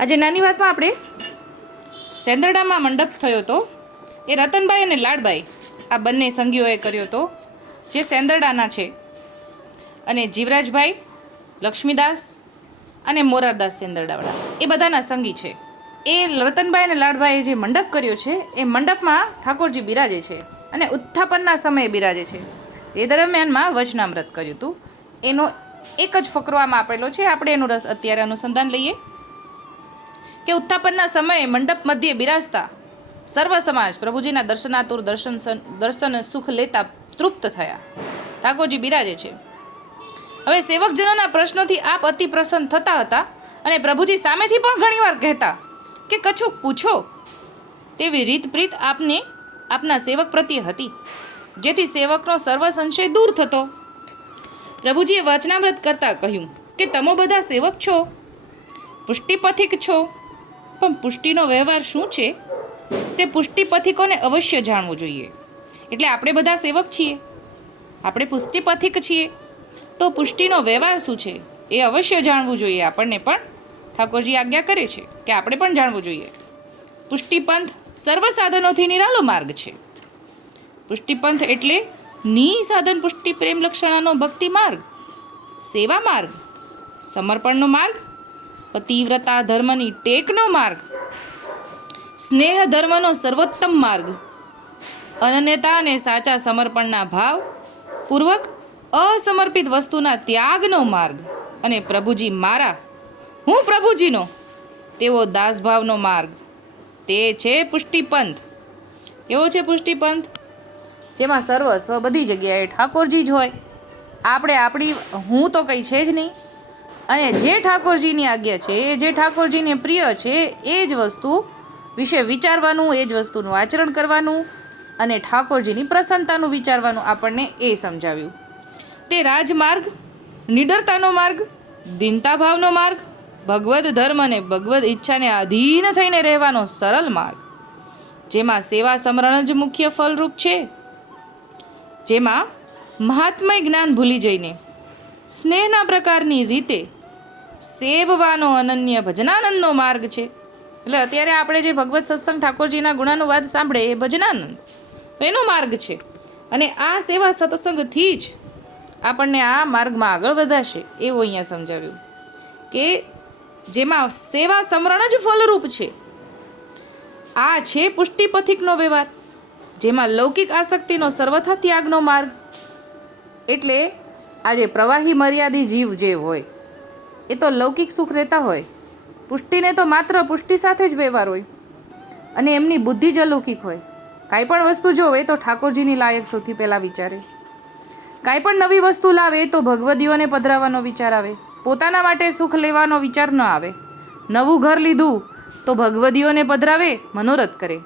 આજે નાની વાતમાં આપણે સેંદરડામાં મંડપ થયો હતો. એ રતનભાઈ અને લાડભાઈ આ બંને સંગીઓએ કર્યો હતો, જે સેંદરડાના છે. અને જીવરાજભાઈ, લક્ષ્મીદાસ અને મોરારદાસ સેંદરડાવાળા. એ બધાના સંગી છે. એ રતનભાઈ અને લાડભાઈએ જે મંડપ કર્યો છે, એ મંડપમાં ઠાકોરજી બિરાજે છે અને ઉત્થાપનના સમયે બિરાજે છે. એ દરમિયાનમાં વચનામૃત કર્યું હતું. એનો એક જ ફકરો આમાં આપેલો છે. આપણે એનું રસ અત્યારે અનુસંધાન લઈએ. કે ઉત્થાપનના સમયે મંડપ મધ્યે બિરાજતા સર્વ સમાજ પ્રભુજીના દર્શનાતુર દર્શન દર્શન સુખ લેતા તૃપ્ત થયા. ઠાકોરજી બિરાજે છે. હવે સેવકજનોના પ્રશ્નોથી આપ અતિ પ્રસન્ન થતા હતા અને પ્રભુજી સામેથી પણ ઘણીવાર કહેતા કે કછુક પૂછો. તેવી રીતપ્રીત આપને આપના સેવક પ્રત્યે હતી, જેથી સેવકનો સર્વ સંશય દૂર થતો. પ્રભુજીએ વચનામૃત કરતા કહ્યું કે, તમે બધા સેવક છો? પુષ્ટિપથિક છો? પણ પુષ્ટિનો વ્યવહાર શું છે? તે પુષ્ટિપથિકોને અવશ્ય જાણવું જોઈએ. એટલે આપણે બધા સેવક છીએ. આપણે પુષ્ટિપથિક છીએ. તો પુષ્ટિનો વ્યવહાર શું છે? એ અવશ્ય જાણવું જોઈએ આપણને પણ. ઠાકોરજી આજ્ઞા કરે છે કે આપણે પણ જાણવું જોઈએ. પુષ્ટિપંથ સર્વ સાધનોથી નિરાલો માર્ગ છે. પુષ્ટિપંથ એટલે ની સાધન પુષ્ટિ પ્રેમ લક્ષણાનો ભક્તિ માર્ગ, સેવા માર્ગ, સમર્પણનો માર્ગ પતિવ્રતા ધર્મની ટેકનો માર્ગ, સ્નેહ ધર્મનો સર્વોત્તમ માર્ગ, અનન્યતા અને સાચા સમર્પણના ભાવ, પૂર્વક અસમર્પિત વસ્તુના ત્યાગનો માર્ગ અને પ્રભુજી મારા, હું પ્રભુજીનો, તેવો દાસભાવનો માર્ગ. તે છે પુષ્ટિપંથ. કેવો છે પુષ્ટિપંથ જેમાં સર્વસ્વ બધી જગ્યાએ ઠાકોરજી જ હોય. આપણે આપણી, હું તો કંઈ છે જ નહીં. અને જે ઠાકોરજીની આજ્ઞા છે, એ જે ઠાકોરજીને પ્રિય છે, એ જ વસ્તુ વિશે વિચારવાનું, એ જ વસ્તુનું આચરણ કરવાનું અને ઠાકોરજીની પ્રસન્નતાનું વિચારવાનું આપણને એ સમજાવ્યું. તે રાજમાર્ગ, નિડરતાનો માર્ગ દીનતા ભાવનો માર્ગ, ભગવદ ધર્મ અને ભગવદ ઈચ્છાને આધીન થઈને રહેવાનો સરળ માર્ગ, જેમાં સેવા સમરણ જ મુખ્ય ફલરૂપ છે, જેમાં મહાત્મય જ્ઞાન ભૂલી જઈને સ્નેહના પ્રકારની રીતે સેવવાનો અનન્ય ભજનાનંદનો માર્ગ છે. એટલે અત્યારે આપણે જે ભગવત સત્સંગ ઠાકોરજીના ગુણાનુવાદ સાંભળે એ ભજનાનંદ. એનો માર્ગ છે. અને આ સેવા સત્સંગથી જ આપણને આ માર્ગમાં આગળ વધાશે એવું અહીંયા સમજાવ્યું. કે જેમાં સેવા સમરણ જ ફલરૂપ છે. આ છે પુષ્ટિપથિકનો વ્યવહાર. જેમાં લૌકિક આસક્તિનો સર્વથા ત્યાગનો માર્ગ. એટલે આજે પ્રવાહી મર્યાદી જીવ જે હોય એ તો લૌકિક સુખ રહેતા હોય. પુષ્ટિને તો માત્ર પુષ્ટિ સાથે જ વ્યવહાર હોય. અને એમની બુદ્ધિ જ અલૌકિક હોય. કાંઈ પણ વસ્તુ જોવે તો ઠાકોરજીની લાયક સૌથી પહેલાં વિચારે. કાંઈ પણ નવી વસ્તુ લાવે તો ભગવદીઓને પધરાવવાનો વિચાર આવે. પોતાના માટે સુખ લેવાનો વિચાર ન આવે. નવું ઘર લીધું તો ભગવદીઓને પધરાવે, મનોરથ કરે.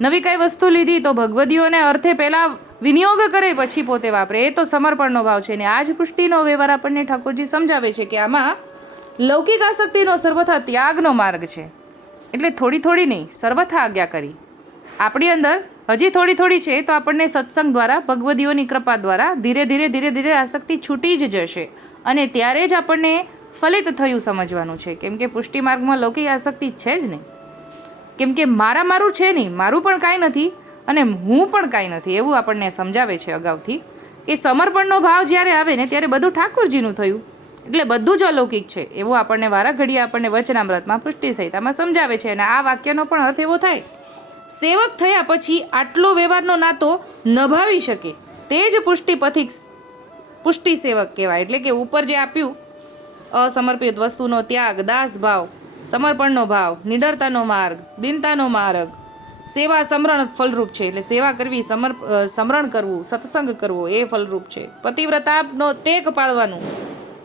નવી કાંઈ વસ્તુ લીધી તો ભગવદીઓને અર્થે પહેલાં વિનિયોગ કરે, પછી પોતે વાપરે. એ તો સમર્પણનો ભાવ છે ને આ જ પુષ્ટિનો વ્યવહાર આપણને ઠાકોરજી સમજાવે છે કે આમાં લૌકિક આસક્તિનો સર્વથા ત્યાગનો માર્ગ છે. એટલે થોડી થોડી નહીં, સર્વથા આજ્ઞા કરી. આપણી અંદર હજી થોડી થોડી છે તો આપણને સત્સંગ દ્વારા, ભગવદીઓની કૃપા દ્વારા ધીરે ધીરે ધીરે ધીરે આસક્તિ છૂટી જ જશે. અને ત્યારે જ આપણને ફલિત થયું સમજવાનું છે. કેમ કે પુષ્ટિ માર્ગમાં લૌકિક આસક્તિ છે જ નહીં. કેમ કે મારા મારું છે નહીં, મારું પણ કાંઈ નથી અને હું પણ કાંઈ નથી એવું આપણને સમજાવે છે અગાઉથી કે સમર્પણનો ભાવ જ્યારે આવે ને ત્યારે બધું ઠાકોરજીનું થયું. એટલે બધું જ અલૌકિક છે. એવું આપણને વારાઘડીએ આપણને વચનામૃતમાં પુષ્ટિ સહિતામાં સમજાવે છે અને આ વાક્યનો પણ અર્થ એવો થાય, સેવક થયા પછી આટલો વ્યવહારનો નાતો નભાવી શકે. તે જ પુષ્ટિ પથિક પુષ્ટિ સેવક કહેવાય. એટલે કે ઉપર જે આપ્યું, અસમર્પિત વસ્તુનો ત્યાગ, દાસ ભાવ, સમર્પણનો ભાવ, નિડરતાનો માર્ગ, દિનતાનો માર્ગ. સેવા સમરણ ફલરૂપ છે. એટલે સેવા કરવી સમર સમરણ કરવું, સત્સંગ કરવો એ ફલરૂપ છે. પતિવ્રતાનો ટેક પાળવાનું.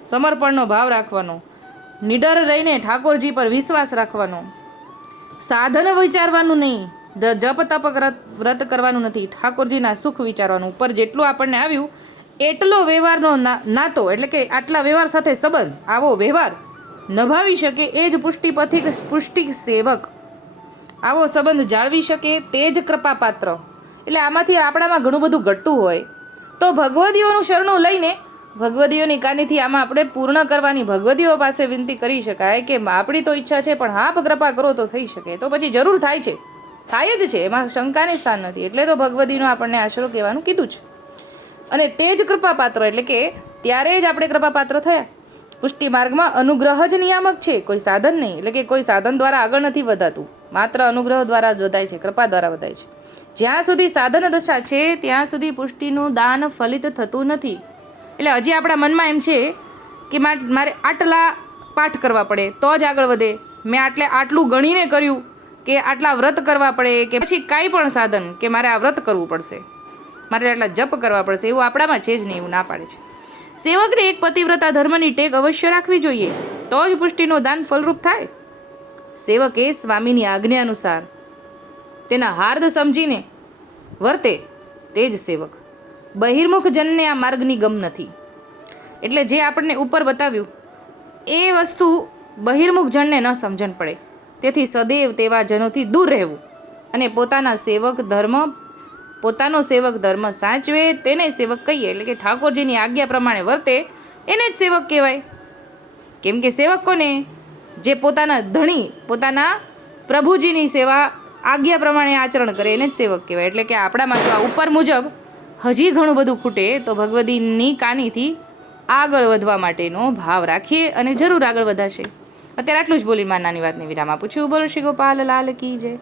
સમર્પણનો ભાવ રાખવાનો. નિડર રહીને ઠાકોરજી પર વિશ્વાસ રાખવાનો. સાધન વિચારવાનું નહીં. જપ તપ વ્રત કરવાનું નથી. ઠાકોરજીના સુખ વિચારવાનું. ઉપર જેટલું આપણને આવ્યું, એટલો વ્યવહારનો નાતો, એટલે કે આટલા વ્યવહાર સાથે સંબંધ, આવો વ્યવહાર નભાવી શકે એ જ પુષ્ટિપથિક, પુષ્ટિ સેવક. આવો સંબંધ જાળવી શકે તે જ કૃપાપાત્ર. એટલે આમાંથી આપણામાં ઘણું બધું ઘટતું હોય. તો ભગવદીઓનું શરણું લઈને ભગવદીઓની કાનીથી આમાં આપણે પૂર્ણ કરવાની ભગવદીઓ પાસે વિનંતી કરી શકાય કે આપણી તો ઈચ્છા છે, પણ હા કૃપા કરો તો થઈ શકે. તો પછી જરૂર થાય છે. થાય જ છે, એમાં શંકાને સ્થાન નથી. એટલે તો ભગવદીનો આપણને આશરો કહેવાનું કીધું છે. અને તે જ કૃપાપાત્ર, એટલે કે ત્યારે જ આપણે કૃપાપાત્ર થયા. પુષ્ટિ માર્ગમાં અનુગ્રહ જ નિયામક છે, કોઈ સાધન નહીં. એટલે કે કોઈ સાધન દ્વારા આગળ નથી વધાતું. માત્ર અનુગ્રહ દ્વારા જ વધાય છે, કૃપા દ્વારા વધાય છે. જ્યાં સુધી સાધન દશા છે, ત્યાં સુધી પુષ્ટિનું દાન ફલિત થતું નથી. એટલે હજી આપણા મનમાં એમ છે કે મારે આટલા પાઠ કરવા પડે, તો જ આગળ વધે. મેં આટલે, આટલું ગણીને કર્યું કે આટલા વ્રત કરવા પડે, કે પછી કાંઈ પણ સાધન કે મારે આ વ્રત કરવું પડશે. મારે આટલા જપ કરવા પડશે, એવું આપણામાં છે જ નહીં, એવું ના પાડે છે. સેવકને એક પતિવ્રતા ધર્મની ટેક અવશ્ય રાખવી જોઈએ, તો જ પુષ્ટિનું દાન ફલરૂપ થાય. સેવકે સ્વામીની આજ્ઞા અનુસાર તેના હાર્દ સમજીને વર્તે તે જ સેવક. બહિર્મુખ જનને આ માર્ગની ગમ નથી. એટલે જે આપણને ઉપર બતાવ્યું, એ વસ્તુ બહિર્મુખ જણને ન સમજણ પડે. તેથી સદૈવ તેવા જનોથી દૂર રહેવું અને પોતાના સેવક ધર્મ, પોતાનો સેવક ધર્મ સાચવે તેને સેવક કહીએ. એટલે કે ઠાકોરજીની આજ્ઞા પ્રમાણે વર્તે, એને જ સેવક કહેવાય. કેમ કે સેવક કોને જે પોતાના ધણી, પોતાના પ્રભુજીની સેવા, આજ્ઞા પ્રમાણે આચરણ કરે, એને જ સેવક કહેવાય. એટલે કે આપણામાં જો આ ઉપર મુજબ હજી ઘણું બધું ખૂટે તો ભગવદીની કાનીથી આગળ વધવા માટેનો ભાવ રાખીએ અને જરૂર આગળ વધાશે અત્યારે આટલું જ બોલી મારી નાની વાતને વિરામ આપું છું. બોલો શ્રી ગોપાલ, લાલ કી જય.